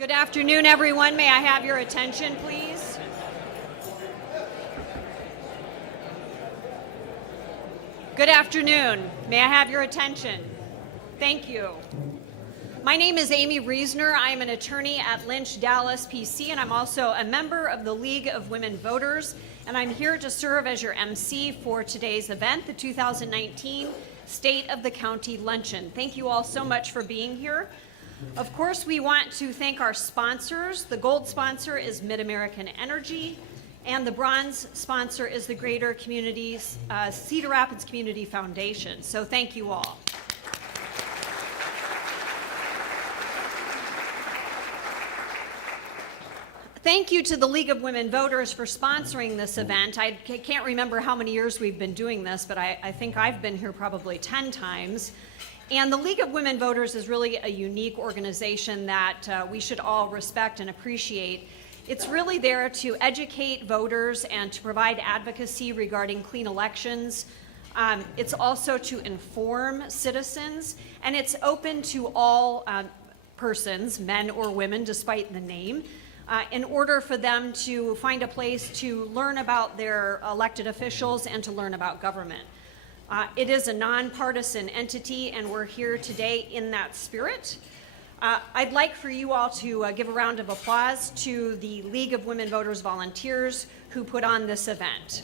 Good afternoon, everyone. May I have your attention, please? Good afternoon. May I have your attention? Thank you. My name is Amy Reisner. I am an attorney at Lynch, Dallas, PC, and I'm also a member of the League of Women Voters, and I'm here to serve as your MC for today's event, the 2019 State of the County Luncheon. Thank you all so much for being here. Of course, we want to thank our sponsors. The gold sponsor is Mid-American Energy, and the bronze sponsor is the Greater Communities, Cedar Rapids Community Foundation. So thank you all. Thank you to the League of Women Voters for sponsoring this event. I can't remember how many years we've been doing this, but I think I've been here probably 10 times. And the League of Women Voters is really a unique organization that we should all respect and appreciate. It's really there to educate voters and to provide advocacy regarding clean elections. It's also to inform citizens, and it's open to all persons, men or women, despite the name, in order for them to find a place to learn about their elected officials and to learn about government. It is a nonpartisan entity, and we're here today in that spirit. I'd like for you all to give a round of applause to the League of Women Voters volunteers who put on this event.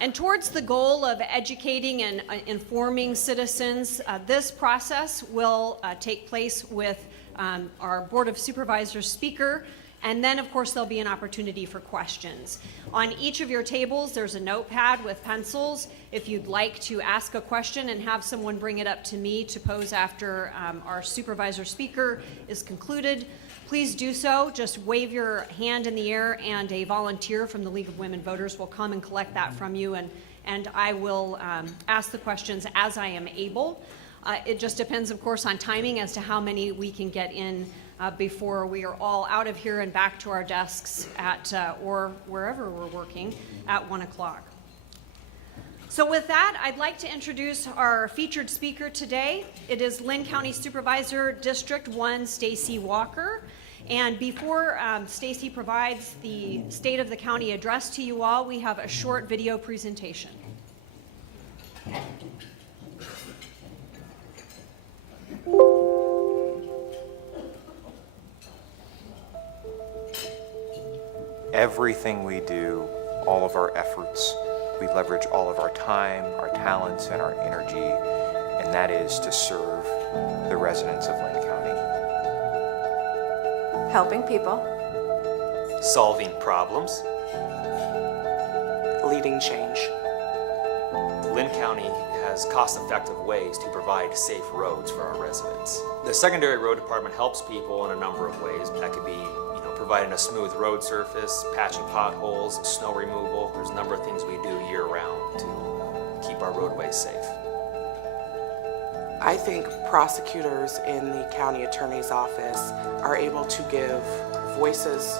And towards the goal of educating and informing citizens, this process will take place with our Board of Supervisors speaker, and then, of course, there'll be an opportunity for questions. On each of your tables, there's a notepad with pencils. If you'd like to ask a question and have someone bring it up to me to pose after our supervisor speaker is concluded, please do so. Just wave your hand in the air, and a volunteer from the League of Women Voters will come and collect that from you, and I will ask the questions as I am able. It just depends, of course, on timing as to how many we can get in before we are all out of here and back to our desks at, or wherever we're working, at 1 o'clock. So with that, I'd like to introduce our featured speaker today. It is Linn County Supervisor District 1, Stacey Walker. And before Stacey provides the State of the County address to you all, we have a short video presentation. Everything we do, all of our efforts, we leverage all of our time, our talents, and our energy, and that is to serve the residents of Linn County. Helping people. Solving problems. Leading change. Linn County has cost-effective ways to provide safe roads for our residents. The secondary road department helps people in a number of ways. That could be providing a smooth road surface, patching potholes, snow removal. There's a number of things we do year-round to keep our roadways safe. I think prosecutors in the county attorney's office are able to give voices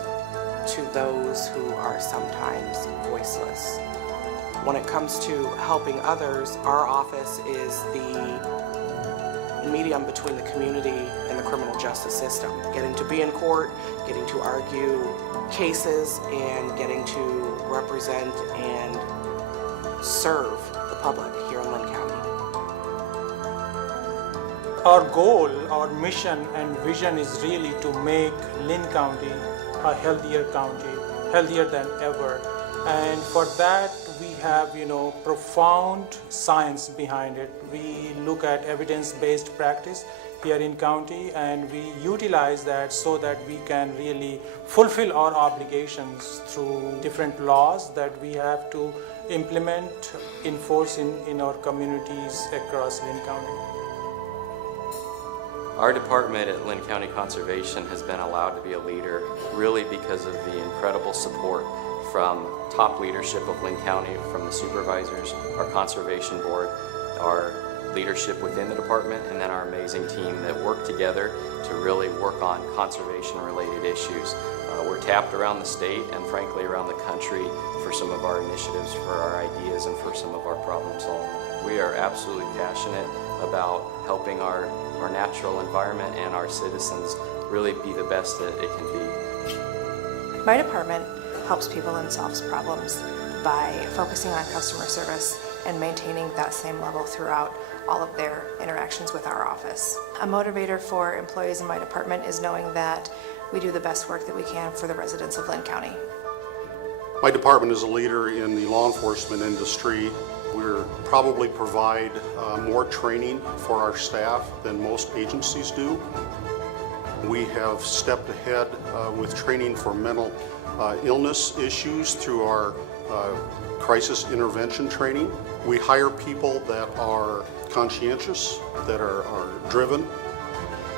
to those who are sometimes voiceless. When it comes to helping others, our office is the medium between the community and the criminal justice system. Getting to be in court, getting to argue cases, and getting to represent and serve the public here in Linn County. Our goal, our mission and vision is really to make Linn County a healthier county, healthier than ever. And for that, we have, profound science behind it. We look at evidence-based practice here in county, and we utilize that so that we can really fulfill our obligations through different laws that we have to implement, enforce in our communities across Linn County. Our department at Linn County Conservation has been allowed to be a leader really because of the incredible support from top leadership of Linn County, from the supervisors, our conservation board, our leadership within the department, and then our amazing team that work together to really work on conservation-related issues. We're tapped around the state and frankly around the country for some of our initiatives, for our ideas, and for some of our problem solving. We are absolutely passionate about helping our natural environment and our citizens really be the best that it can be. My department helps people and solves problems by focusing on customer service and maintaining that same level throughout all of their interactions with our office. A motivator for employees in my department is knowing that we do the best work that we can for the residents of Linn County. My department is a leader in the law enforcement industry. We probably provide more training for our staff than most agencies do. We have stepped ahead with training for mental illness issues through our crisis intervention training. We hire people that are conscientious, that are driven,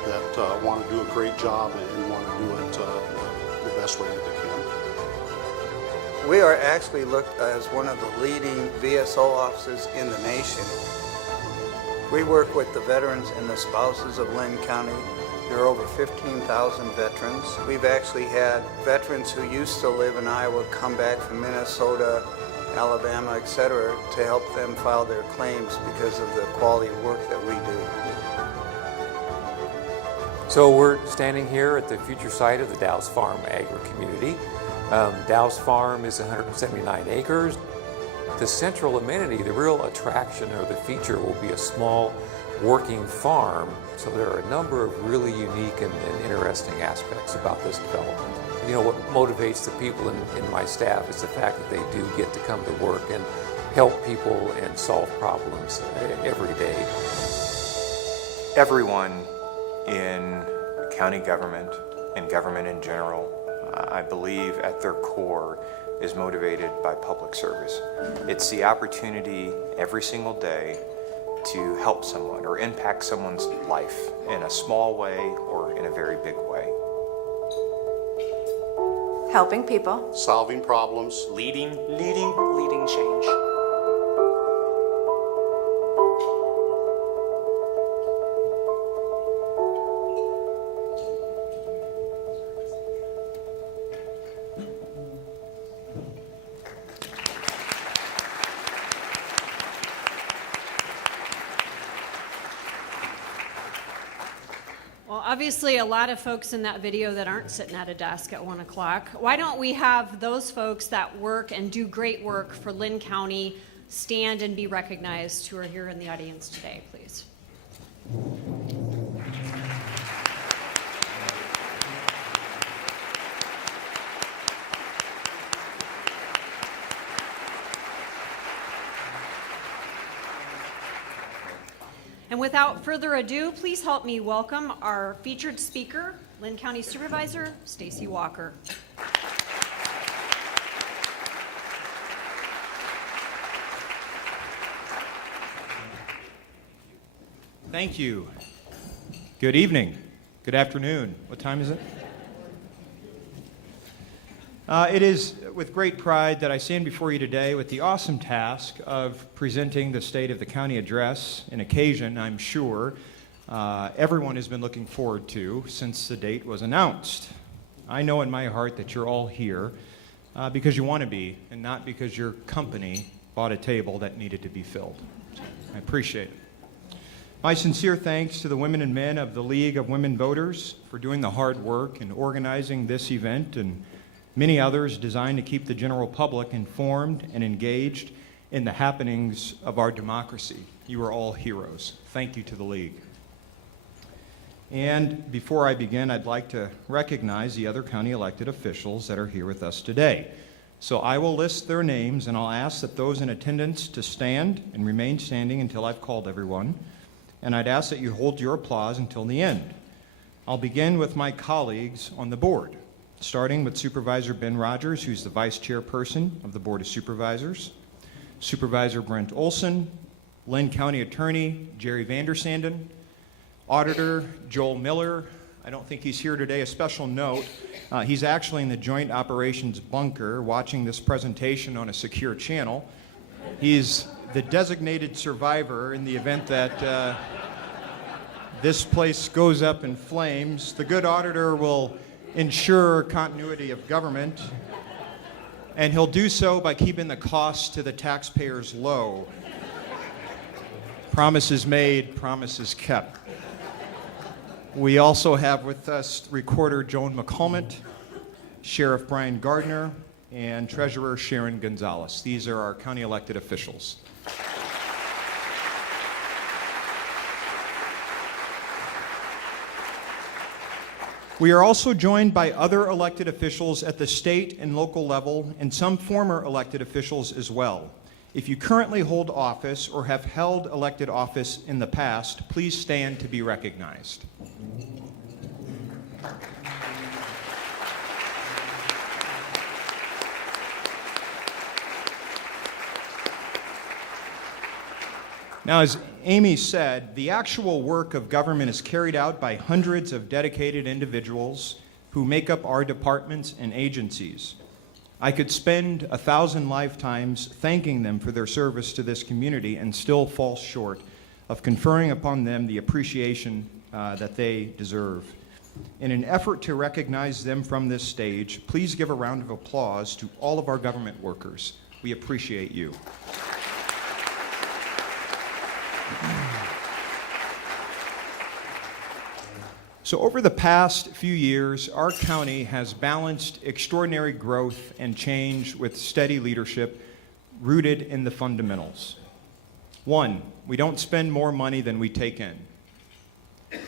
that want to do a great job and want to do it the best way that they can. We are actually looked as one of the leading VSO offices in the nation. We work with the veterans and the spouses of Linn County. There are over 15,000 veterans. We've actually had veterans who used to live in Iowa come back from Minnesota, Alabama, etc., to help them file their claims because of the quality of work that we do. So we're standing here at the future site of the Dow's Farm agri-community. Dow's Farm is 179 acres. The central amenity, the real attraction or the feature will be a small working farm. So there are a number of really unique and interesting aspects about this development. You know, what motivates the people in my staff is the fact that they do get to come to work and help people and solve problems every day. Everyone in county government and government in general, I believe at their core is motivated by public service. It's the opportunity every single day to help someone or impact someone's life in a small way or in a very big way. Helping people. Solving problems. Leading. Leading change. Well, obviously a lot of folks in that video that aren't sitting at a desk at 1 o'clock. Why don't we have those folks that work and do great work for Linn County stand and be recognized who are here in the audience today, please? And without further ado, please help me welcome our featured speaker, Linn County Supervisor Stacey Walker. Thank you. Good evening. Good afternoon. What time is it? It is with great pride that I stand before you today with the awesome task of presenting the State of the County Address, an occasion I'm sure everyone has been looking forward to since the date was announced. I know in my heart that you're all here because you want to be and not because your company bought a table that needed to be filled. I appreciate it. My sincere thanks to the women and men of the League of Women Voters for doing the hard work in organizing this event and many others designed to keep the general public informed and engaged in the happenings of our democracy. You are all heroes. Thank you to the League. And before I begin, I'd like to recognize the other county elected officials that are here with us today. So I will list their names, and I'll ask that those in attendance to stand and remain standing until I've called everyone. And I'd ask that you hold your applause until the end. I'll begin with my colleagues on the board, starting with Supervisor Ben Rogers, who's the Vice Chairperson of the Board of Supervisors, Supervisor Brent Olson, Linn County Attorney Jerry Vandersanden, Auditor Joel Miller. I don't think he's here today. A special note, he's actually in the Joint Operations Bunker watching this presentation on a secure channel. He's the designated survivor in the event that this place goes up in flames. The good auditor will ensure continuity of government, and he'll do so by keeping the cost to the taxpayers low. Promises made, promises kept. We also have with us Recorder Joan McCulmont, Sheriff Brian Gardner, and Treasurer Sharon Gonzalez. These are our county elected officials. We are also joined by other elected officials at the state and local level, and some former elected officials as well. If you currently hold office or have held elected office in the past, please stand to be recognized. Now, as Amy said, the actual work of government is carried out by hundreds of dedicated individuals who make up our departments and agencies. I could spend 1,000 lifetimes thanking them for their service to this community and still fall short of conferring upon them the appreciation that they deserve. In an effort to recognize them from this stage, please give a round of applause to all of our government workers. We appreciate you. So over the past few years, our county has balanced extraordinary growth and change with steady leadership rooted in the fundamentals. 1, we don't spend more money than we take in.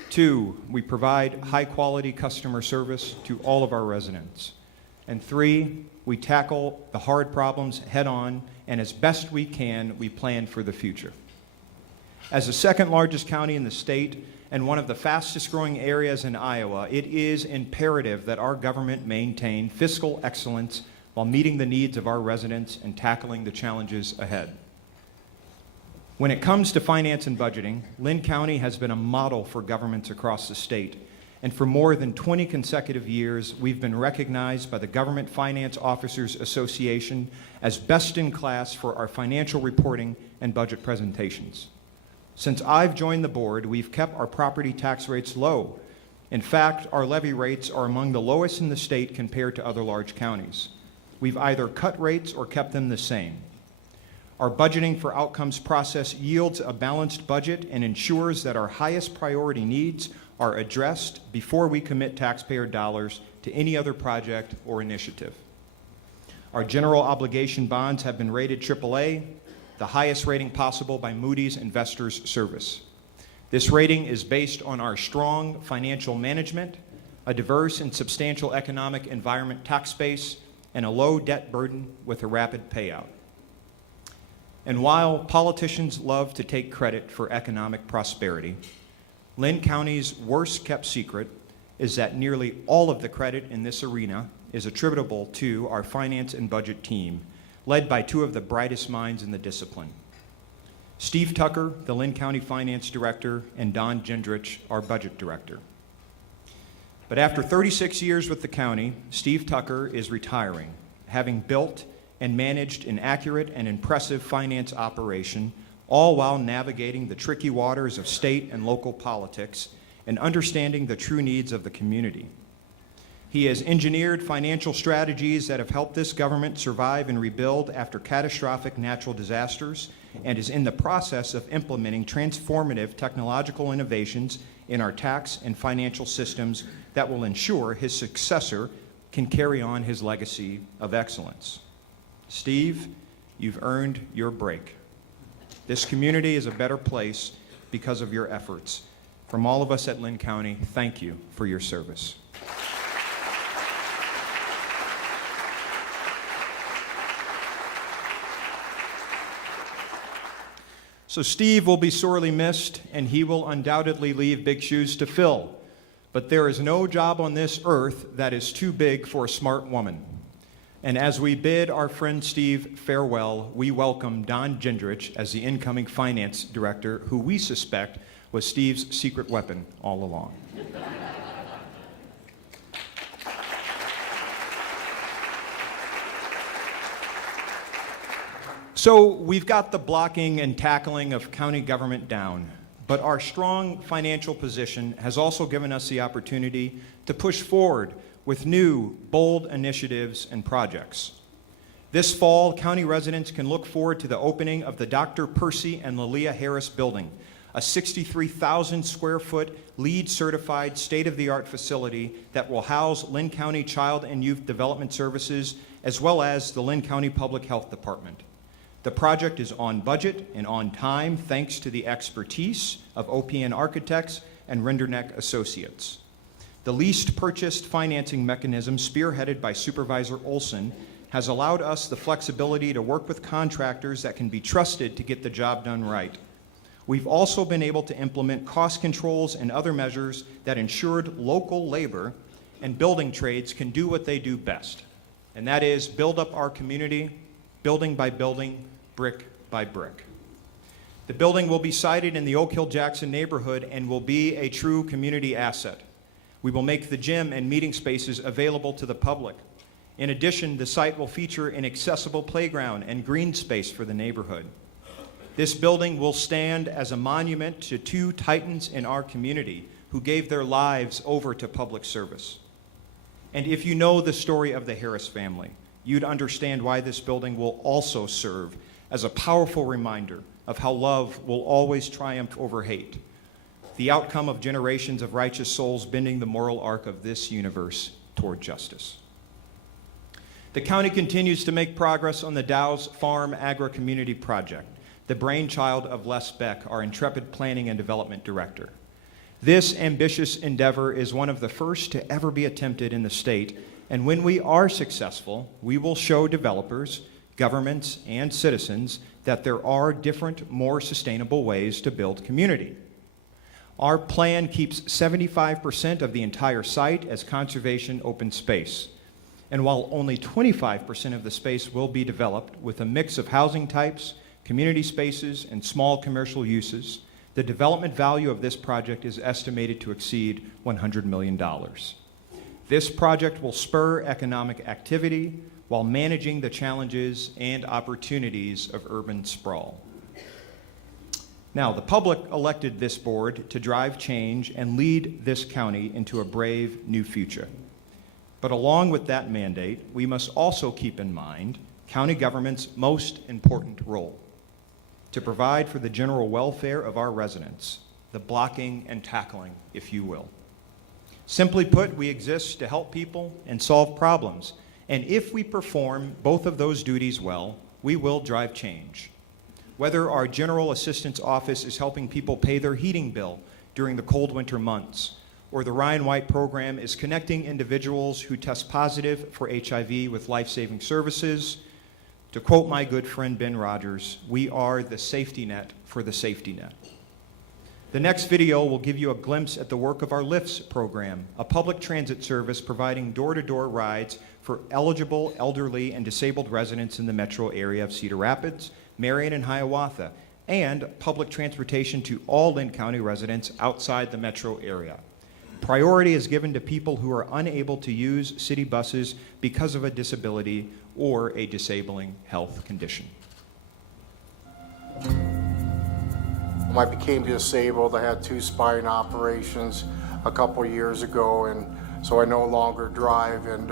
2, we provide high-quality customer service to all of our residents. And 3, we tackle the hard problems head-on, and as best we can, we plan for the future. As the second largest county in the state and one of the fastest growing areas in Iowa, it is imperative that our government maintain fiscal excellence while meeting the needs of our residents and tackling the challenges ahead. When it comes to finance and budgeting, Linn County has been a model for governments across the state, and for more than 20 consecutive years, we've been recognized by the Government Finance Officers Association as best in class for our financial reporting and budget presentations. Since I've joined the board, we've kept our property tax rates low. In fact, our levy rates are among the lowest in the state compared to other large counties. We've either cut rates or kept them the same. Our budgeting for outcomes process yields a balanced budget and ensures that our highest priority needs are addressed before we commit taxpayer dollars to any other project or initiative. Our general obligation bonds have been rated AAA, the highest rating possible by Moody's Investors Service. This rating is based on our strong financial management, a diverse and substantial economic environment tax base, and a low debt burden with a rapid payout. And while politicians love to take credit for economic prosperity, Linn County's worst kept secret is that nearly all of the credit in this arena is attributable to our finance and budget team, led by 2 of the brightest minds in the discipline. Steve Tucker, the Linn County Finance Director, and Don Gendrich, our Budget Director. But after 36 years with the county, Steve Tucker is retiring, having built and managed an accurate and impressive finance operation, all while navigating the tricky waters of state and local politics and understanding the true needs of the community. He has engineered financial strategies that have helped this government survive and rebuild after catastrophic natural disasters and is in the process of implementing transformative technological innovations in our tax and financial systems that will ensure his successor can carry on his legacy of excellence. Steve, you've earned your break. This community is a better place because of your efforts. From all of us at Linn County, thank you for your service. So Steve will be sorely missed, and he will undoubtedly leave big shoes to fill. But there is no job on this earth that is too big for a smart woman. And as we bid our friend Steve farewell, we welcome Don Gendrich as the incoming finance director, who we suspect was Steve's secret weapon all along. So we've got the blocking and tackling of county government down, but our strong financial position has also given us the opportunity to push forward with new, bold initiatives and projects. This fall, county residents can look forward to the opening of the Dr. Percy and Lilia Harris Building, a 63,000 square foot LEED certified state-of-the-art facility that will house Linn County Child and Youth Development Services as well as the Linn County Public Health Department. The project is on budget and on time thanks to the expertise of OPN Architects and Renderneck Associates. The least purchased financing mechanism spearheaded by Supervisor Olson has allowed us the flexibility to work with contractors that can be trusted to get the job done right. We've also been able to implement cost controls and other measures that ensured local labor and building trades can do what they do best, and that is build up our community, building by building, brick by brick. The building will be sited in the Oak Hill-Jackson neighborhood and will be a true community asset. We will make the gym and meeting spaces available to the public. In addition, the site will feature an accessible playground and green space for the neighborhood. This building will stand as a monument to two titans in our community who gave their lives over to public service. And if you know the story of the Harris family, you'd understand why this building will also serve as a powerful reminder of how love will always triumph over hate, the outcome of generations of righteous souls bending the moral arc of this universe toward justice. The county continues to make progress on the Dow's Farm Agri-Community Project, the brainchild of Les Beck, our intrepid planning and development director. This ambitious endeavor is one of the first to ever be attempted in the state, and when we are successful, we will show developers, governments, and citizens that there are different, more sustainable ways to build community. Our plan keeps 75% of the entire site as conservation open space. And while only 25% of the space will be developed with a mix of housing types, community spaces, and small commercial uses, the development value of this project is estimated to exceed $100 million. This project will spur economic activity while managing the challenges and opportunities of urban sprawl. Now, the public elected this board to drive change and lead this county into a brave new future. But along with that mandate, we must also keep in mind county government's most important role: to provide for the general welfare of our residents, the blocking and tackling, if you will. Simply put, we exist to help people and solve problems, and if we perform both of those duties well, we will drive change. Whether our General Assistance Office is helping people pay their heating bill during the cold winter months, or the Ryan White program is connecting individuals who test positive for HIV with life-saving services, to quote my good friend Ben Rogers, we are the safety net for the safety net. The next video will give you a glimpse at the work of our LIFTS program, a public transit service providing door-to-door rides for eligible elderly and disabled residents in the metro area of Cedar Rapids, Marion, and Hiawatha, and public transportation to all Linn County residents outside the metro area. Priority is given to people who are unable to use city buses because of a disability or a disabling health condition. When I became disabled, I had 2 spine operations a couple years ago, and so I no longer drive, and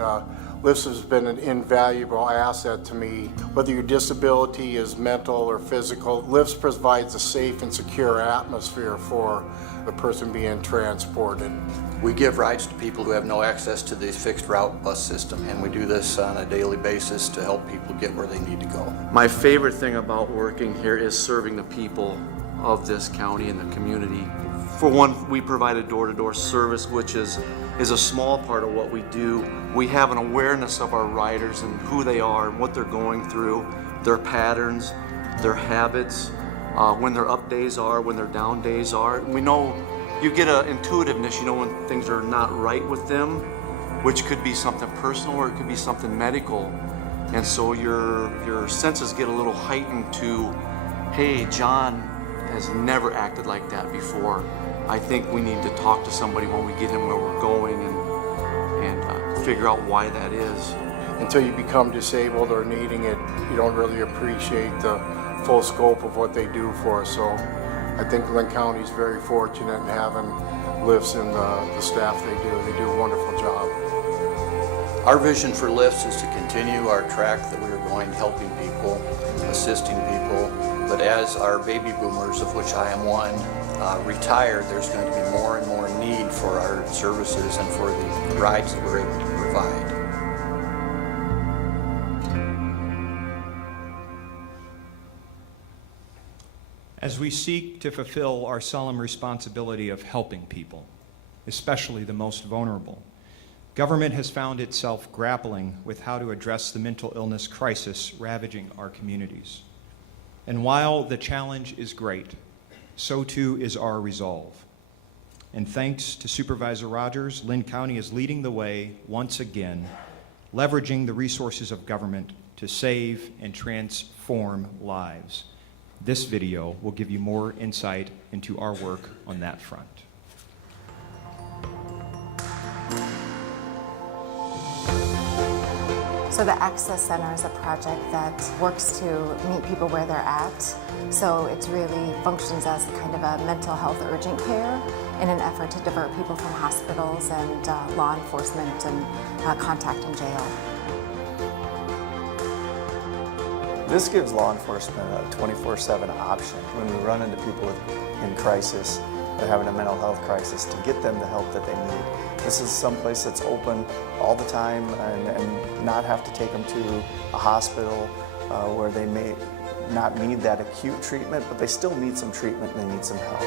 LIFTS has been an invaluable asset to me. Whether your disability is mental or physical, LIFTS provides a safe and secure atmosphere for the person being transported. We give rides to people who have no access to the fixed route bus system, and we do this on a daily basis to help people get where they need to go. My favorite thing about working here is serving the people of this county and the community. For one, we provide a door-to-door service, which is a small part of what we do. We have an awareness of our riders and who they are and what they're going through, their patterns, their habits, when their up days are, when their down days are. We know, you get an intuitiveness, you know when things are not right with them, which could be something personal or it could be something medical. And so your senses get a little heightened to, hey, John has never acted like that before. I think we need to talk to somebody when we get him where we're going and figure out why that is. until you become disabled or needing it, you don't really appreciate the full scope of what they do for us. So I think Linn County is very fortunate in having lifts and the staff they do. They do a wonderful job. Our vision for lifts is to continue our track that we are going, helping people, assisting people. But as our baby boomers, of which I am one, retire, there's going to be more and more need for our services and for the rides that we're able to provide. As we seek to fulfill our solemn responsibility of helping people, especially the most vulnerable, government has found itself grappling with how to address the mental illness crisis ravaging our communities. And while the challenge is great, so too is our resolve. And thanks to Supervisor Rogers, Linn County is leading the way once again, leveraging the resources of government to save and transform lives. This video will give you more insight into our work on that front. So the Access Center is a project that works to meet people where they're at. So it really functions as kind of a mental health urgent care in an effort to divert people from hospitals and law enforcement and contact in jail. This gives law enforcement a 24/7 option when we run into people in crisis or having a mental health crisis to get them the help that they need. This is someplace that's open all the time and not have to take them to a hospital where they may not need that acute treatment, but they still need some treatment and they need some help.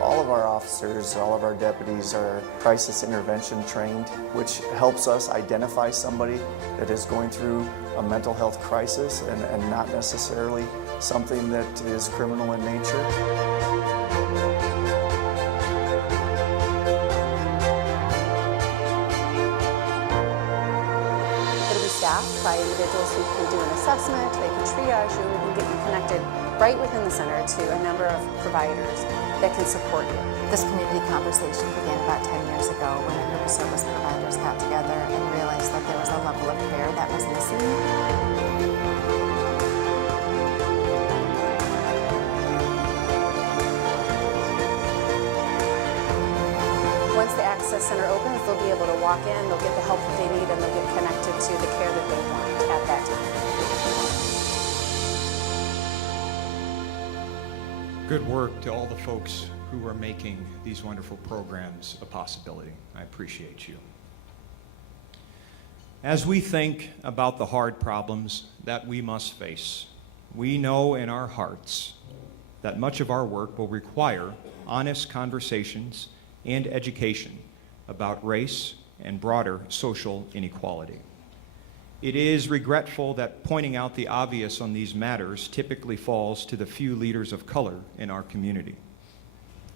All of our officers, all of our deputies are crisis intervention trained, which helps us identify somebody that is going through a mental health crisis and not necessarily something that is criminal in nature. It'll be staffed by individuals who can do an assessment, they can triage you, and get you connected right within the center to a number of providers that can support you. This community conversation began about 10 years ago when a group of service providers got together and realized that there was a level of care that was missing. Once the Access Center opens, they'll be able to walk in, they'll get the help that they need, and they'll get connected to the care that they want at that time. Good work to all the folks who are making these wonderful programs a possibility. I appreciate you. As we think about the hard problems that we must face, we know in our hearts that much of our work will require honest conversations and education about race and broader social inequality. It is regretful that pointing out the obvious on these matters typically falls to the few leaders of color in our community.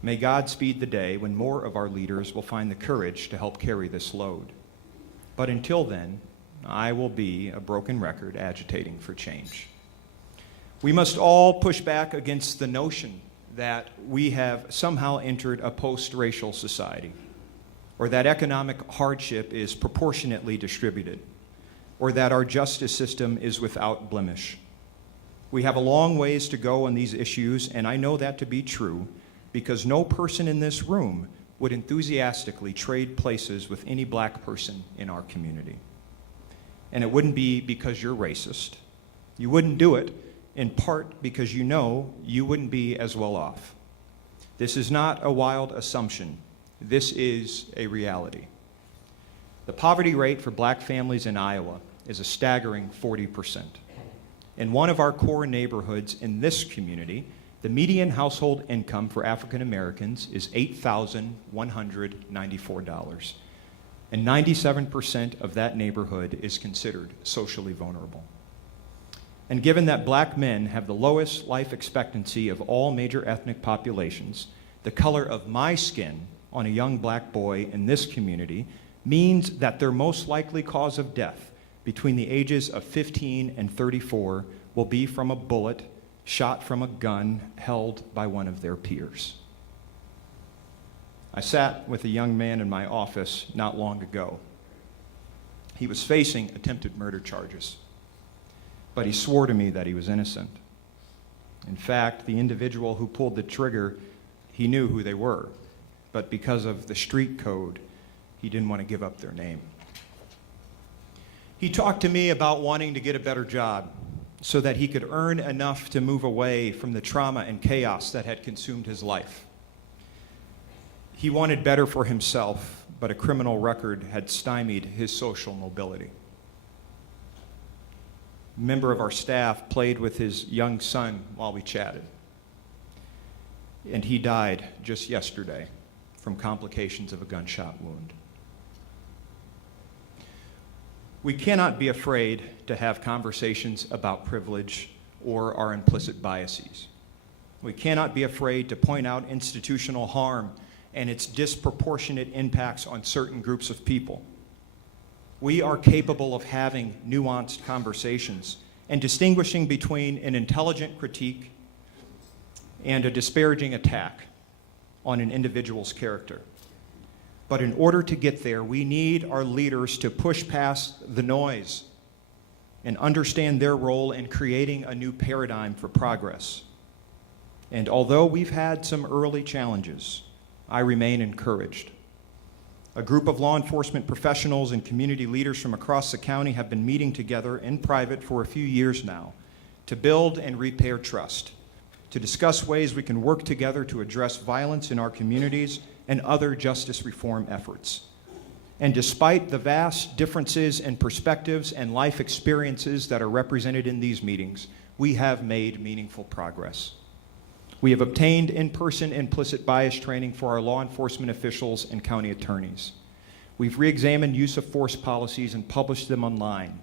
May God speed the day when more of our leaders will find the courage to help carry this load. But until then, I will be a broken record agitating for change. We must all push back against the notion that we have somehow entered a post-racial society, or that economic hardship is proportionately distributed, or that our justice system is without blemish. We have a long ways to go on these issues, and I know that to be true because no person in this room would enthusiastically trade places with any black person in our community. And it wouldn't be because you're racist. You wouldn't do it in part because you know you wouldn't be as well off. This is not a wild assumption. This is a reality. The poverty rate for black families in Iowa is a staggering 40%. In one of our core neighborhoods in this community, the median household income for African Americans is $8,194, and 97% of that neighborhood is considered socially vulnerable. And given that black men have the lowest life expectancy of all major ethnic populations, the color of my skin on a young black boy in this community means that their most likely cause of death between the ages of 15 and 34 will be from a bullet shot from a gun held by one of their peers. I sat with a young man in my office not long ago He was facing attempted murder charges, but he swore to me that he was innocent. In fact, the individual who pulled the trigger, he knew who they were, but because of the street code, he didn't want to give up their name. He talked to me about wanting to get a better job so that he could earn enough to move away from the trauma and chaos that had consumed his life. He wanted better for himself, but a criminal record had stymied his social mobility. A member of our staff played with his young son while we chatted, and he died just yesterday from complications of a gunshot wound. We cannot be afraid to have conversations about privilege or our implicit biases. We cannot be afraid to point out institutional harm and its disproportionate impacts on certain groups of people. We are capable of having nuanced conversations and distinguishing between an intelligent critique and a disparaging attack on an individual's character. But in order to get there, we need our leaders to push past the noise and understand their role in creating a new paradigm for progress. And although we've had some early challenges, I remain encouraged. A group of law enforcement professionals and community leaders from across the county have been meeting together in private for a few years now to build and repair trust, to discuss ways we can work together to address violence in our communities and other justice reform efforts. And despite the vast differences in perspectives and life experiences that are represented in these meetings, we have made meaningful progress. We have obtained in-person implicit bias training for our law enforcement officials and county attorneys. We've re-examined use of force policies and published them online.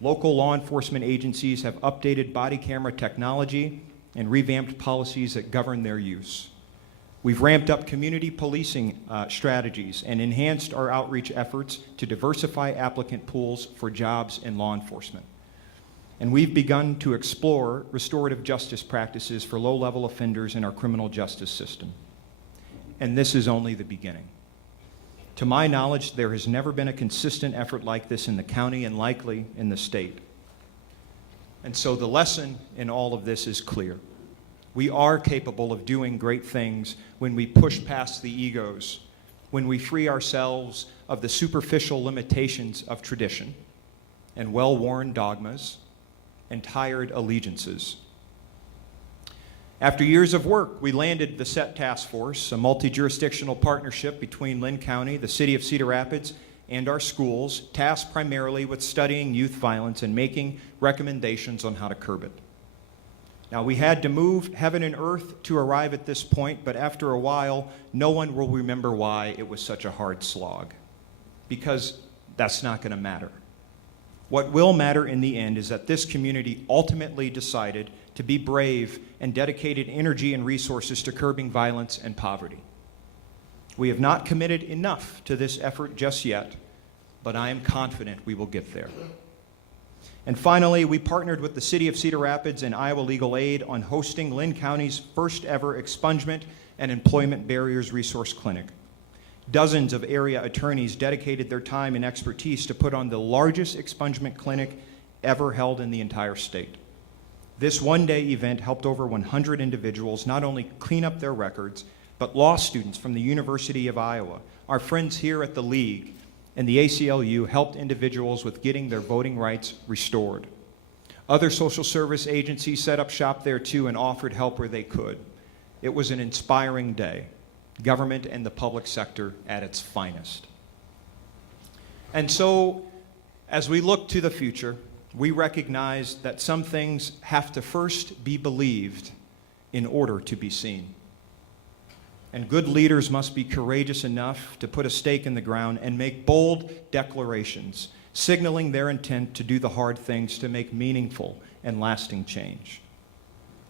Local law enforcement agencies have updated body camera technology and revamped policies that govern their use. We've ramped up community policing strategies and enhanced our outreach efforts to diversify applicant pools for jobs in law enforcement. And we've begun to explore restorative justice practices for low-level offenders in our criminal justice system. And this is only the beginning. To my knowledge, there has never been a consistent effort like this in the county and likely in the state. And so the lesson in all of this is clear. We are capable of doing great things when we push past the egos, when we free ourselves of the superficial limitations of tradition and well-worn dogmas and tired allegiances. After years of work, we landed the SET Task Force, a multi-jurisdictional partnership between Linn County, the city of Cedar Rapids, and our schools, tasked primarily with studying youth violence and making recommendations on how to curb it. Now, we had to move heaven and earth to arrive at this point, but after a while, no one will remember why it was such a hard slog, because that's not going to matter. What will matter in the end is that this community ultimately decided to be brave and dedicated energy and resources to curbing violence and poverty. We have not committed enough to this effort just yet, but I am confident we will get there. And finally, we partnered with the City of Cedar Rapids and Iowa Legal Aid on hosting Linn County's first ever expungement and employment barriers resource clinic. Dozens of area attorneys dedicated their time and expertise to put on the largest expungement clinic ever held in the entire state. This one-day event helped over 100 individuals not only clean up their records, but law students from the University of Iowa, our friends here at the League, and the ACLU helped individuals with getting their voting rights restored. Other social service agencies set up shop there too and offered help where they could. It was an inspiring day. Government and the public sector at its finest. And so, as we look to the future, we recognize that some things have to first be believed in order to be seen. And good leaders must be courageous enough to put a stake in the ground and make bold declarations, signaling their intent to do the hard things to make meaningful and lasting change.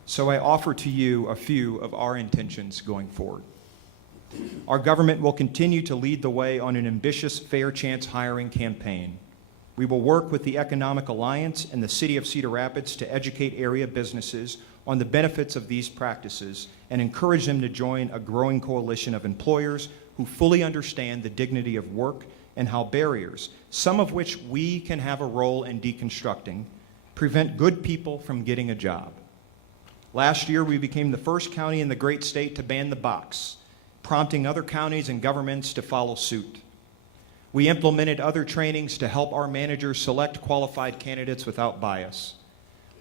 So I offer to you a few of our intentions going forward. Our government will continue to lead the way on an ambitious fair chance hiring campaign. We will work with the Economic Alliance and the City of Cedar Rapids to educate area businesses on the benefits of these practices and encourage them to join a growing coalition of employers who fully understand the dignity of work and how barriers, some of which we can have a role in deconstructing, prevent good people from getting a job. Last year, we became the first county in the great state to ban the box, prompting other counties and governments to follow suit. We implemented other trainings to help our managers select qualified candidates without bias.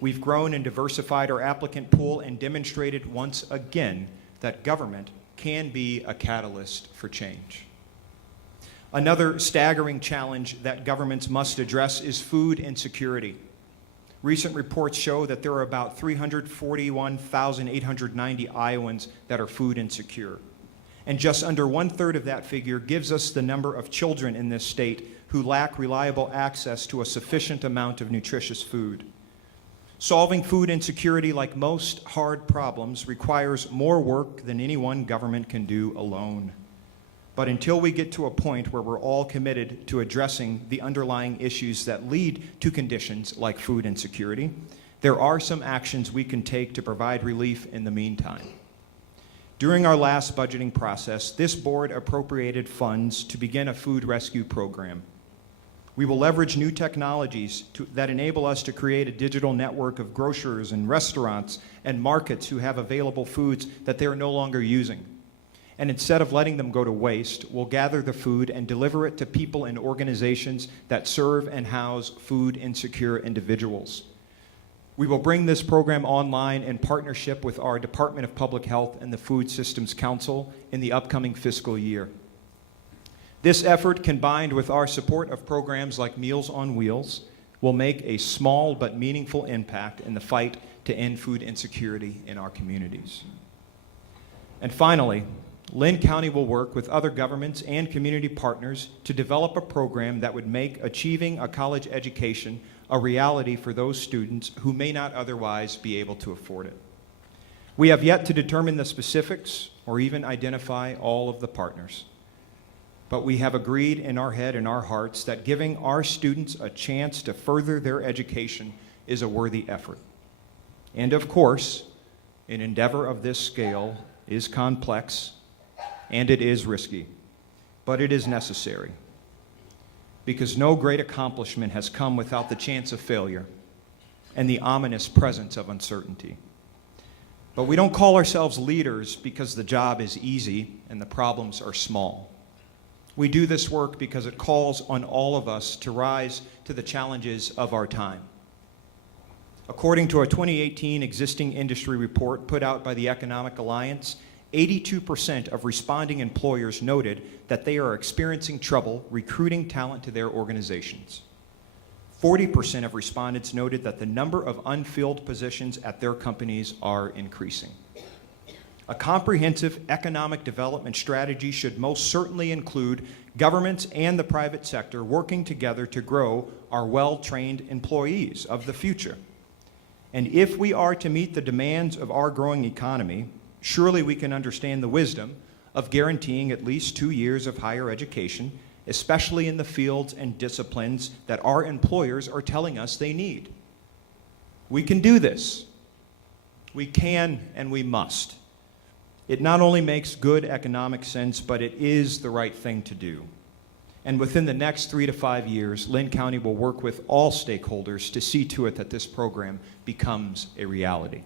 We've grown and diversified our applicant pool and demonstrated once again that government can be a catalyst for change. Another staggering challenge that governments must address is food insecurity. Recent reports show that there are about 341,890 Iowans that are food insecure. And just under 1/3 of that figure gives us the number of children in this state who lack reliable access to a sufficient amount of nutritious food. Solving food insecurity, like most hard problems, requires more work than any one government can do alone. But until we get to a point where we're all committed to addressing the underlying issues that lead to conditions like food insecurity, there are some actions we can take to provide relief in the meantime. During our last budgeting process, this board appropriated funds to begin a food rescue program. We will leverage new technologies that enable us to create a digital network of grocers and restaurants and markets who have available foods that they are no longer using. And instead of letting them go to waste, we'll gather the food and deliver it to people and organizations that serve and house food insecure individuals. We will bring this program online in partnership with our Department of Public Health and the Food Systems Council in the upcoming fiscal year. This effort, combined with our support of programs like Meals on Wheels, will make a small but meaningful impact in the fight to end food insecurity in our communities. And finally, Linn County will work with other governments and community partners to develop a program that would make achieving a college education a reality for those students who may not otherwise be able to afford it. We have yet to determine the specifics or even identify all of the partners. But we have agreed in our head and our hearts that giving our students a chance to further their education is a worthy effort. And of course, an endeavor of this scale is complex and it is risky, but it is necessary. Because no great accomplishment has come without the chance of failure and the ominous presence of uncertainty. But we don't call ourselves leaders because the job is easy and the problems are small. We do this work because it calls on all of us to rise to the challenges of our time. According to a 2018 existing industry report put out by the Economic Alliance, 82% of responding employers noted that they are experiencing trouble recruiting talent to their organizations. 40% of respondents noted that the number of unfilled positions at their companies are increasing. A comprehensive economic development strategy should most certainly include governments and the private sector working together to grow our well-trained employees of the future. And if we are to meet the demands of our growing economy, surely we can understand the wisdom of guaranteeing at least 2 years of higher education, especially in the fields and disciplines that our employers are telling us they need. We can do this. We can and we must. It not only makes good economic sense, but it is the right thing to do. And within the next 3 to 5 years, Linn County will work with all stakeholders to see to it that this program becomes a reality.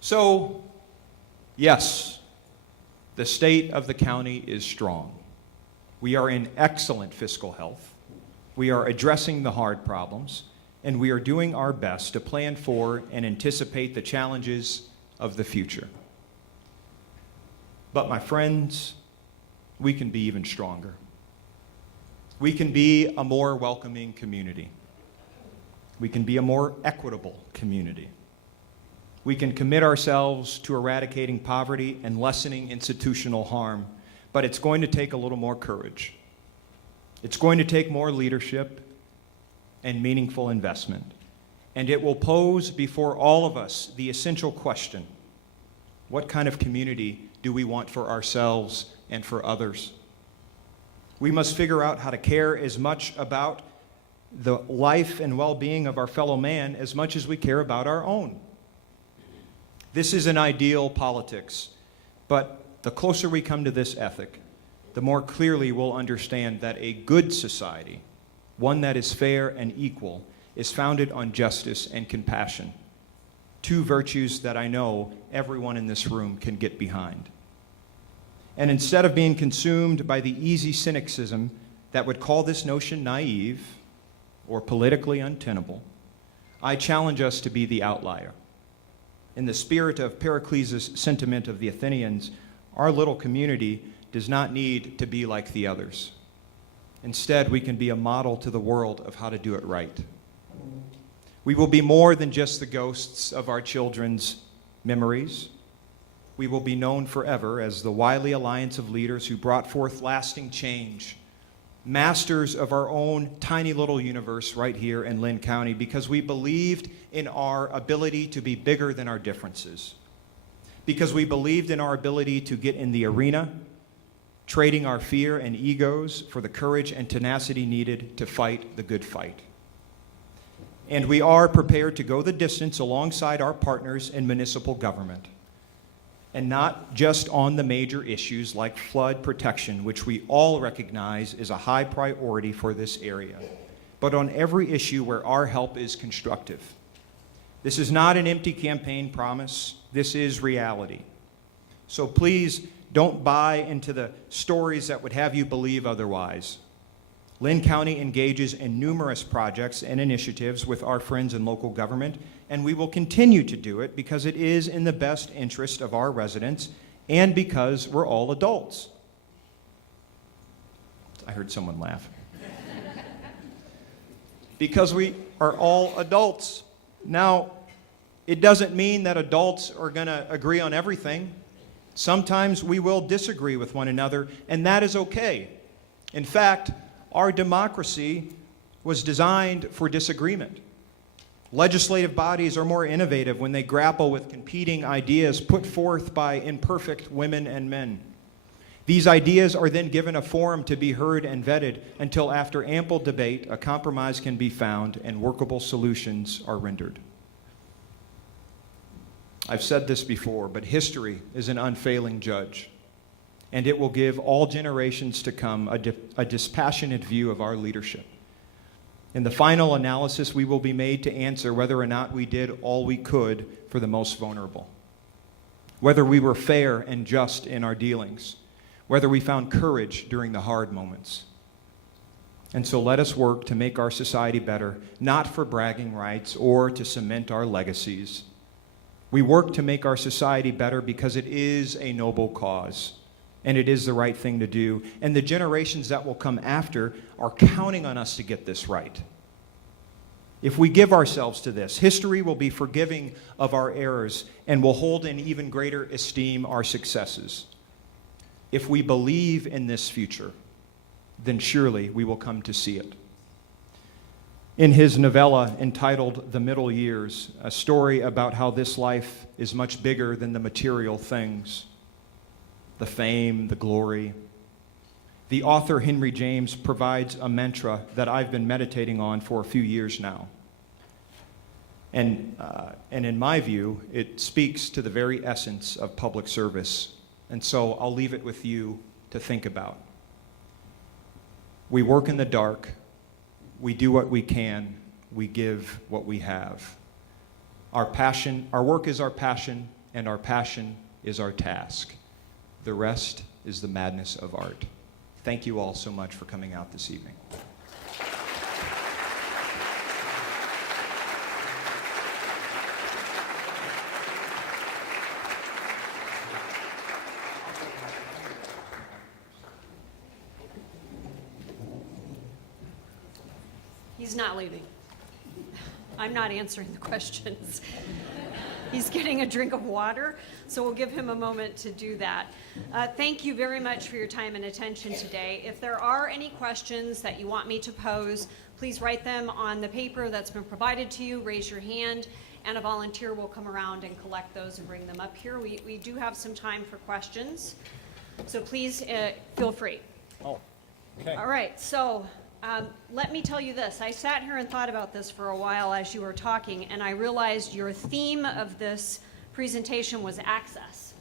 So, yes, the state of the county is strong. We are in excellent fiscal health. We are addressing the hard problems, and we are doing our best to plan for and anticipate the challenges of the future. But my friends, we can be even stronger. We can be a more welcoming community. We can be a more equitable community. We can commit ourselves to eradicating poverty and lessening institutional harm, but it's going to take a little more courage. It's going to take more leadership and meaningful investment. And it will pose before all of us the essential question: what kind of community do we want for ourselves and for others? We must figure out how to care as much about the life and well-being of our fellow man as much as we care about our own. This is an ideal politics, but the closer we come to this ethic, the more clearly we'll understand that a good society, one that is fair and equal, is founded on justice and compassion, two virtues that I know everyone in this room can get behind. And instead of being consumed by the easy cynicism that would call this notion naive or politically untenable, I challenge us to be the outlier. In the spirit of Pericles' sentiment of the Athenians, our little community does not need to be like the others. Instead, we can be a model to the world of how to do it right. We will be more than just the ghosts of our children's memories. We will be known forever as the wily alliance of leaders who brought forth lasting change, masters of our own tiny little universe right here in Linn County, because we believed in our ability to be bigger than our differences, because we believed in our ability to get in the arena, trading our fear and egos for the courage and tenacity needed to fight the good fight. And we are prepared to go the distance alongside our partners in municipal government, and not just on the major issues like flood protection, which we all recognize is a high priority for this area, but on every issue where our help is constructive. This is not an empty campaign promise. This is reality. So please don't buy into the stories that would have you believe otherwise. Linn County engages in numerous projects and initiatives with our friends in local government, and we will continue to do it because it is in the best interest of our residents and because we're all adults. I heard someone laugh. Because we are all adults. Now, it doesn't mean that adults are going to agree on everything. Sometimes we will disagree with one another, and that is okay. In fact, our democracy was designed for disagreement. Legislative bodies are more innovative when they grapple with competing ideas put forth by imperfect women and men. These ideas are then given a forum to be heard and vetted until after ample debate, a compromise can be found and workable solutions are rendered. I've said this before, but history is an unfailing judge, and it will give all generations to come a dispassionate view of our leadership. In the final analysis, we will be made to answer whether or not we did all we could for the most vulnerable, whether we were fair and just in our dealings, whether we found courage during the hard moments. And so let us work to make our society better, not for bragging rights or to cement our legacies. We work to make our society better because it is a noble cause, and it is the right thing to do. And the generations that will come after are counting on us to get this right. If we give ourselves to this, history will be forgiving of our errors and will hold in even greater esteem our successes. If we believe in this future, then surely we will come to see it. In his novella entitled The Middle Years, a story about how this life is much bigger than the material things, the fame, the glory, the author Henry James provides a mantra that I've been meditating on for a few years now. And in my view, it speaks to the very essence of public service. And so I'll leave it with you to think about. We work in the dark. We do what we can. We give what we have. Our work is our passion, and our passion is our task. The rest is the madness of art. Thank you all so much for coming out this evening. He's not leaving. I'm not answering the questions. He's getting a drink of water, so we'll give him a moment to do that. Thank you very much for your time and attention today. If there are any questions that you want me to pose, please write them on the paper that's been provided to you, raise your hand, and a volunteer will come around and collect those and bring them up here. We do have some time for questions, so please feel free. Oh, okay. All right, so let me tell you this. I sat here and thought about this for a while as you were talking, and I realized your theme of this presentation was access.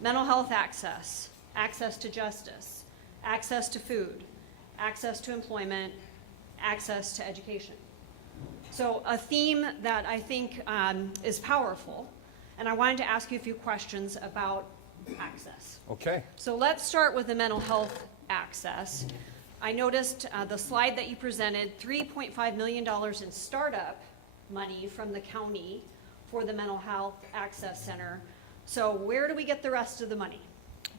Mental health access, access to justice. access to food, access to employment, access to education. So a theme that I think is powerful, and I wanted to ask you a few questions about access. Okay. So let's start with the mental health access. I noticed the slide that you presented, $3.5 million in startup money from the county for the Mental Health Access Center. So where do we get the rest of the money?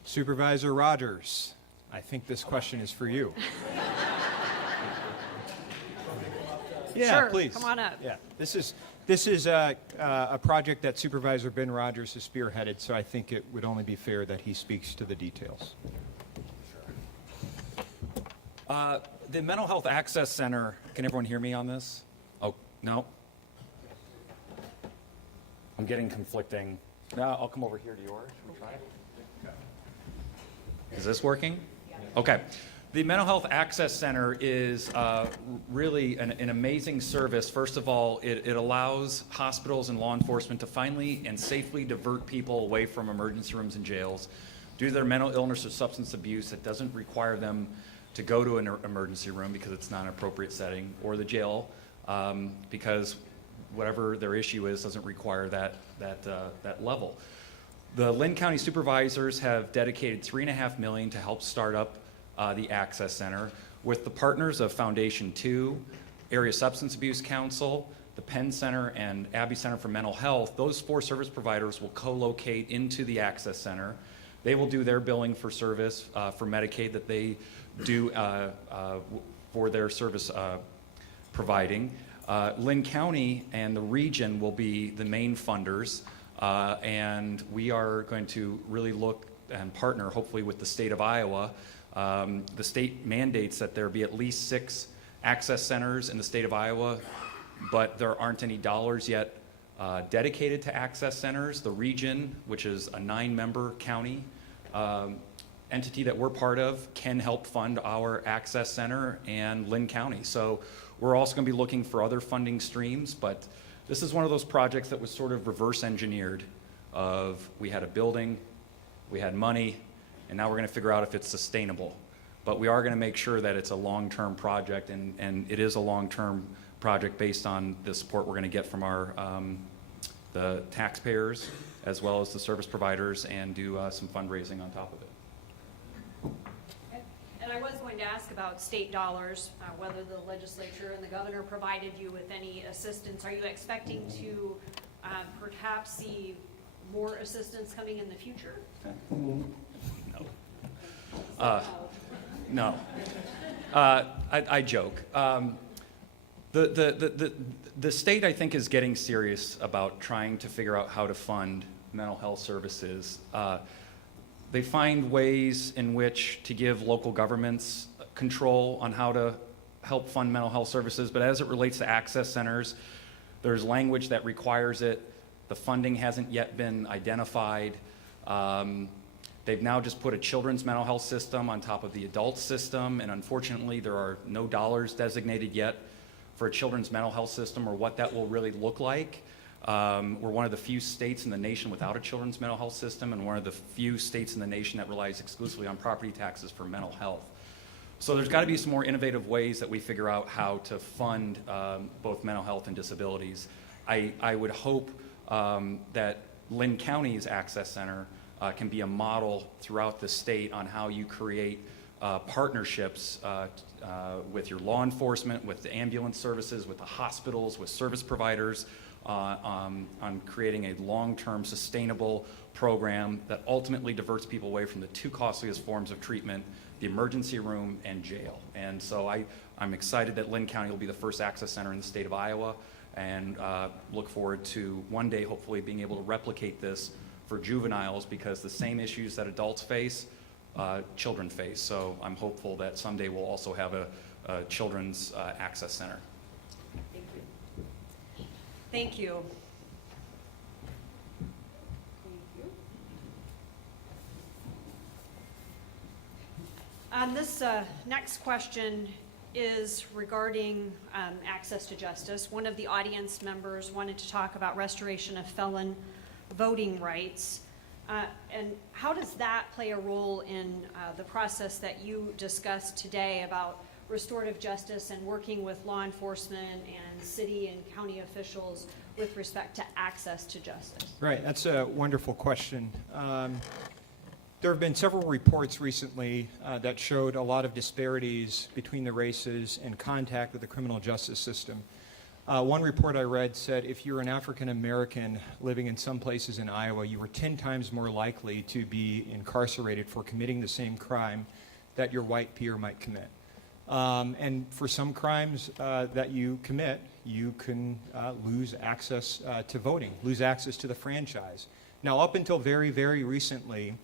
Supervisor Rogers, I think this question is for you. Yeah, Sure, please. come on up. Yeah, this is a project that Supervisor Ben Rogers has spearheaded, so I think it would only be fair that he speaks to the details. The Mental Health Access Center, can everyone hear me on this? Oh, no? I'm getting conflicting. No, I'll come over here to yours. Should we try it? Is this working? Okay. The Mental Health Access Center is really an amazing service. First of all, it allows hospitals and law enforcement to finally and safely divert people away from emergency rooms and jails due to their mental illness or substance abuse. That doesn't require them to go to an emergency room because it's not an appropriate setting, or the jail because whatever their issue is doesn't require that level. The Linn County Supervisors have dedicated $3.5 million to help start up the Access Center with the partners of Foundation 2, Area Substance Abuse Council, the Penn Center, and Abbey Center for Mental Health. Those 4 service providers will co-locate into the Access Center. They will do their billing for service for Medicaid that they do for their service providing. Linn County and the region will be the main funders, and we are going to really look and partner, hopefully, with the state of Iowa. The state mandates that there be at least 6 access centers in the state of Iowa, but there aren't any dollars yet dedicated to access centers. The region, which is a 9-member county entity that we're part of, can help fund our access center and Linn County. So we're also going to be looking for other funding streams, but this is one of those projects that was sort of reverse engineered of we had a building, we had money, and now we're going to figure out if it's sustainable. But we are going to make sure that it's a long-term project, and it is a long-term project based on the support we're going to get from our the taxpayers as well as the service providers, and do some fundraising on top of it. And I was going to ask about state dollars, whether the legislature and the governor provided you with any assistance. Are you expecting to perhaps see more assistance coming in the future? No. I joke. The state, I think, is getting serious about trying to figure out how to fund mental health services. They find ways in which to give local governments control on how to help fund mental health services, but as it relates to access centers, there's language that requires it. The funding hasn't yet been identified. They've now just put a children's mental health system on top of the adult system, and unfortunately there are no dollars designated yet for a children's mental health system or what that will really look like. We're one of the few states in the nation without a children's mental health system, and one of the few states in the nation that relies exclusively on property taxes for mental health. So there's got to be some more innovative ways that we figure out how to fund both mental health and disabilities. I would hope that Linn County's Access Center can be a model throughout the state on how you create partnerships with your law enforcement, with the ambulance services, with the hospitals, with service providers, on creating a long-term sustainable program that ultimately diverts people away from the 2 costliest forms of treatment, the emergency room and jail. And so I'm excited that Linn County will be the first access center in the state of Iowa, and look forward to one day hopefully being able to replicate this for juveniles, because the same issues that adults face, children face. So I'm hopeful that someday we'll also have a children's access center. Thank you. This next question is regarding access to justice. One of the audience members wanted to talk about restoration of felon voting rights. And how does that play a role in the process that you discussed today about restorative justice and working with law enforcement and city and county officials with respect to access to justice? Right, that's a wonderful question. There have been several reports recently that showed a lot of disparities between the races in contact with the criminal justice system. One report I read said if you're an African American living in some places in Iowa, you were 10 times more likely to be incarcerated for committing the same crime that your white peer might commit. And for some crimes that you commit, you can lose access to voting, lose access to the franchise. Now, up until very, very recently,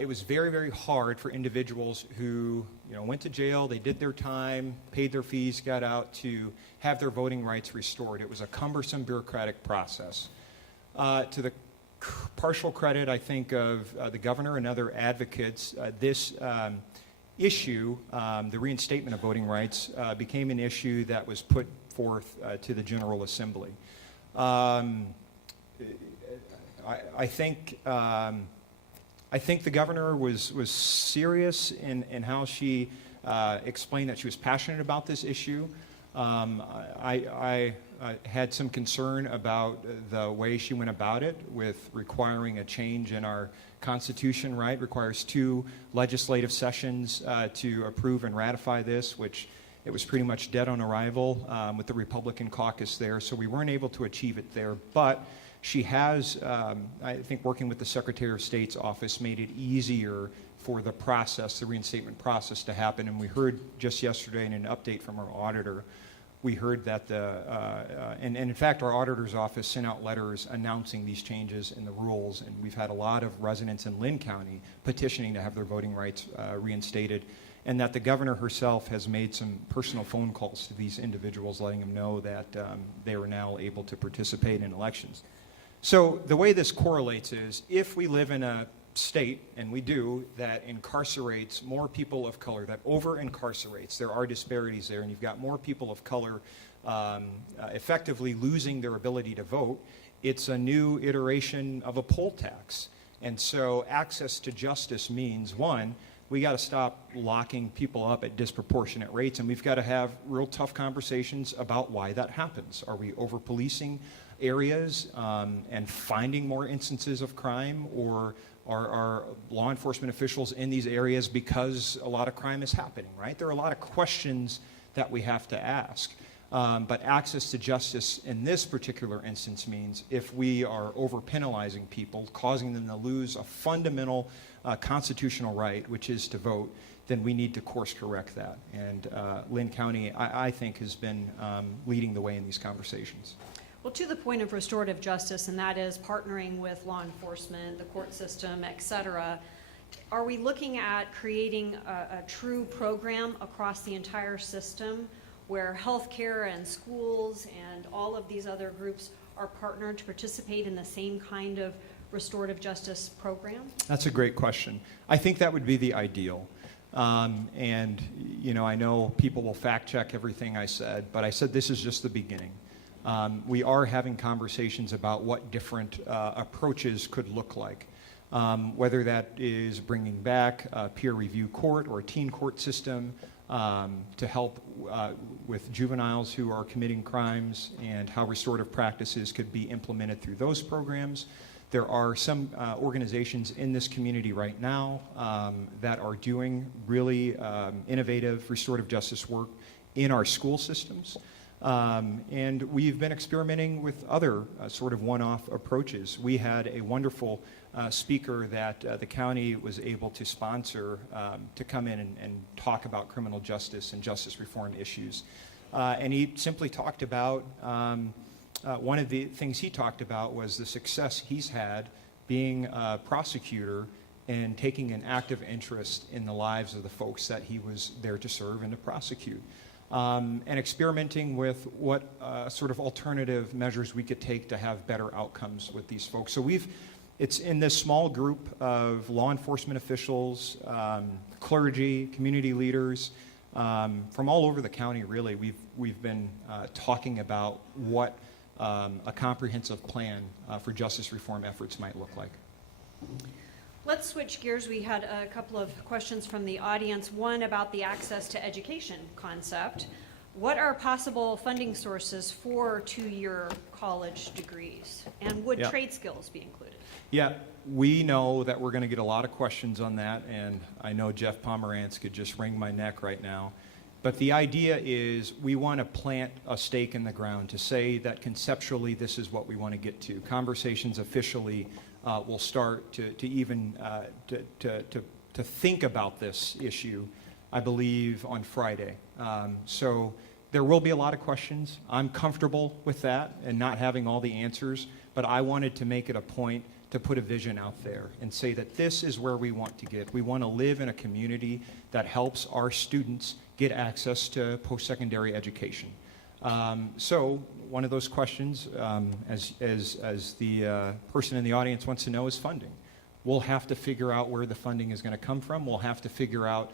it was very, very hard for individuals who, went to jail, they did their time, paid their fees, got out, to have their voting rights restored. It was a cumbersome bureaucratic process. To the partial credit, I think, of the governor and other advocates, this issue, the reinstatement of voting rights, became an issue that was put forth to the General Assembly. I think the governor was serious in how she explained that she was passionate about this issue. I had some concern about the way she went about it with requiring a change in our Constitution, right? Requires 2 legislative sessions to approve and ratify this, which it was pretty much dead on arrival with the Republican caucus there, so we weren't able to achieve it there. But she has, I think, working with the Secretary of State's office, made it easier for the process, the reinstatement process, to happen. And we heard just yesterday in an update from our auditor, we heard that and in fact, our auditor's office sent out letters announcing these changes in the rules, and we've had a lot of residents in Linn County petitioning to have their voting rights reinstated, and that the governor herself has made some personal phone calls to these individuals, letting them know that they are now able to participate in elections. So the way this correlates is, if we live in a state, and we do, that incarcerates more people of color, that over-incarcerates, there are disparities there, and you've got more people of color effectively losing their ability to vote, it's a new iteration of a poll tax. And so access to justice means, one, we got to stop locking people up at disproportionate rates, and we've got to have real tough conversations about why that happens. Are we over-policing areas and finding more instances of crime, or are law enforcement officials in these areas because a lot of crime is happening, right? There are a lot of questions that we have to ask. But access to justice in this particular instance means if we are over-penalizing people, causing them to lose a fundamental constitutional right, which is to vote, then we need to course correct that. And Linn County, I think, has been leading the way in these conversations. Well, to the point of restorative justice, and that is partnering with law enforcement, the court system, et cetera, are we looking at creating a true program across the entire system where healthcare and schools and all of these other groups are partnered to participate in the same kind of restorative justice program? That's a great question. I think that would be the ideal. And, I know people will fact check everything I said, but I said this is just the beginning. We are having conversations about what different approaches could look like, whether that is bringing back a peer review court or a teen court system to help with juveniles who are committing crimes, and how restorative practices could be implemented through those programs. There are some organizations in this community right now that are doing really innovative restorative justice work in our school systems. And we've been experimenting with other sort of one-off approaches. We had a wonderful speaker that the county was able to sponsor to come in and talk about criminal justice and justice reform issues. And he simply talked about, one of the things he talked about was the success he's had being a prosecutor and taking an active interest in the lives of the folks that he was there to serve and to prosecute. And experimenting with what sort of alternative measures we could take to have better outcomes with these folks. So it's in this small group of law enforcement officials, clergy, community leaders, from all over the county, really. We've been talking about what a comprehensive plan for justice reform efforts might look like. Let's switch gears. We had a couple of questions from the audience. One about the access to education concept. What are possible funding sources for 2-year college degrees? And would Yeah. trade skills be included? Yeah, we know that we're going to get a lot of questions on that, and I know Jeff Pomerantz could just wring my neck right now. But the idea is we want to plant a stake in the ground to say that conceptually this is what we want to get to. Conversations officially will start to even to think about this issue, I believe, on Friday. So there will be a lot of questions. I'm comfortable with that and not having all the answers, but I wanted to make it a point to put a vision out there and say that this is where we want to get. We want to live in a community that helps our students get access to post-secondary education. So one of those questions, as the person in the audience wants to know, is funding. We'll have to figure out where the funding is going to come from. We'll have to figure out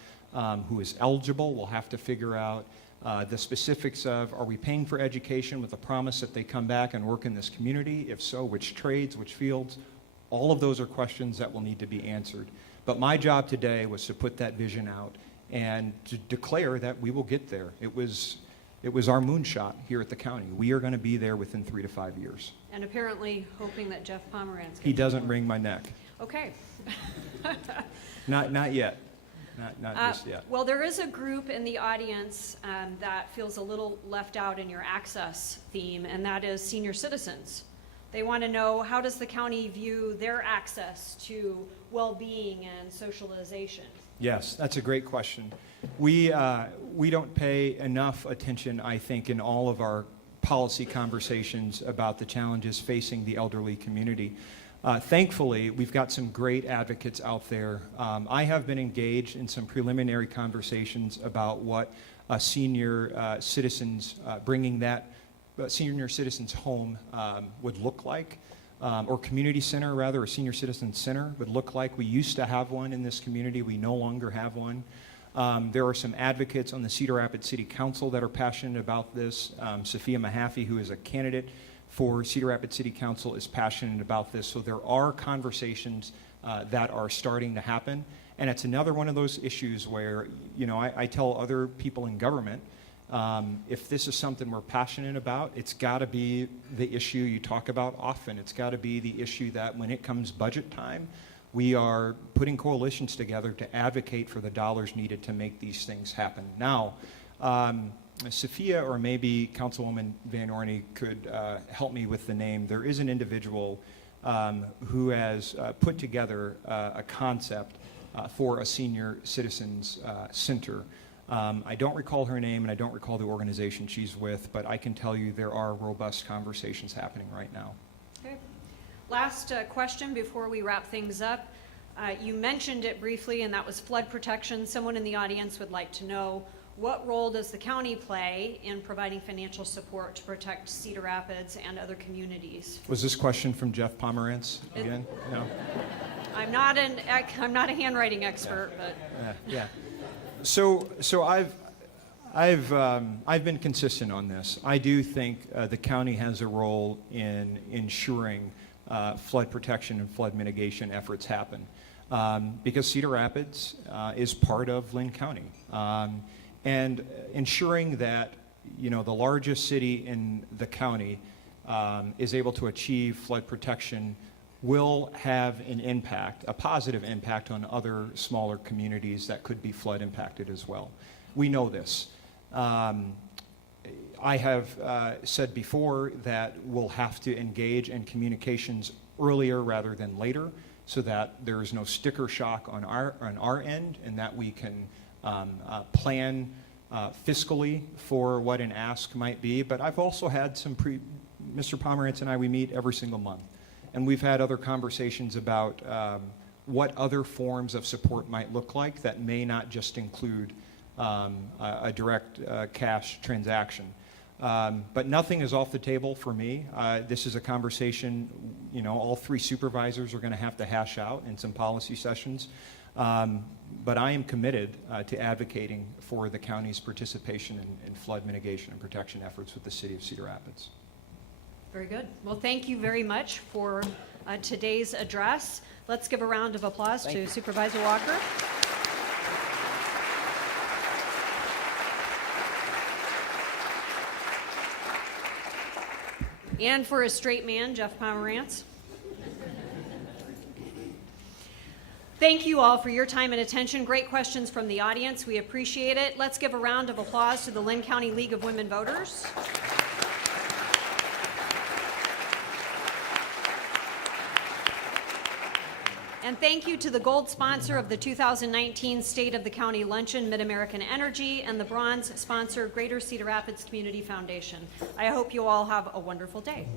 who is eligible. We'll have to figure out the specifics of, are we paying for education with a promise that they come back and work in this community? If so, which trades, which fields? All of those are questions that will need to be answered. But my job today was to put that vision out and to declare that we will get there. It was our moonshot here at the county. We are going to be there within 3 to 5 years. And apparently hoping that Jeff Pomerantz He doesn't wring my neck. Okay. Not yet. Not just yet. Well, there is a group in the audience that feels a little left out in your access theme, and that is senior citizens. They want to know, how does the county view their access to well-being and socialization? Yes, that's a great question. We don't pay enough attention, I think, in all of our policy conversations about the challenges facing the elderly community. Thankfully, we've got some great advocates out there. I have been engaged in some preliminary conversations about what senior citizens, bringing that senior citizens home would look like, or community center rather, or senior citizen center would look like. We used to have one in this community. We no longer have one. There are some advocates on the Cedar Rapids City Council that are passionate about this. Sophia Mahaffey, who is a candidate for Cedar Rapids City Council, is passionate about this. So there are conversations that are starting to happen. And it's another one of those issues where, you know, I tell other people in government, if this is something we're passionate about, it's got to be the issue you talk about often. It's got to be the issue that when it comes budget time, we are putting coalitions together to advocate for the dollars needed to make these things happen. Now, Sophia or maybe Councilwoman Van Orney could help me with the name. There is an individual who has put together a concept for a senior citizens center. I don't recall her name and I don't recall the organization she's with, but I can tell you there are robust conversations happening right now. Okay. Last question before we wrap things up. You mentioned it briefly, and that was flood protection. Someone in the audience would like to know, what role does the county play in providing financial support to protect Cedar Rapids and other communities? Was this question from Jeff Pomerantz again? No. I'm not a handwriting expert, but yeah. So I've been consistent on this. I do think the county has a role in ensuring flood protection and flood mitigation efforts happen because Cedar Rapids is part of Linn County. And ensuring that, you know, the largest city in the county is able to achieve flood protection will have an impact, a positive impact on other smaller communities that could be flood impacted as well. We know this. I have said before that we'll have to engage in communications earlier rather than later so that there is no sticker shock on our end and that we can plan fiscally for what an ask might be. But I've also had Mr. Pomerantz and I, we meet every single month. And we've had other conversations about what other forms of support might look like that may not just include a direct cash transaction. But nothing is off the table for me. This is a conversation, you know, all 3 supervisors are going to have to hash out in some policy sessions. But I am committed to advocating for the county's participation in flood mitigation and protection efforts with the city of Cedar Rapids. very good. Well, thank you very much for today's address. Let's give a round of applause to Supervisor Walker. And for a straight man, Jeff Pomerantz. Thank you all for your time and attention. Great questions from the audience. We appreciate it. Let's give a round of applause to the Linn County League of Women Voters. And thank you to the gold sponsor of the 2019 State of the County Luncheon, Mid-American Energy, and the bronze sponsor, Greater Cedar Rapids Community Foundation. I hope you all have a wonderful day.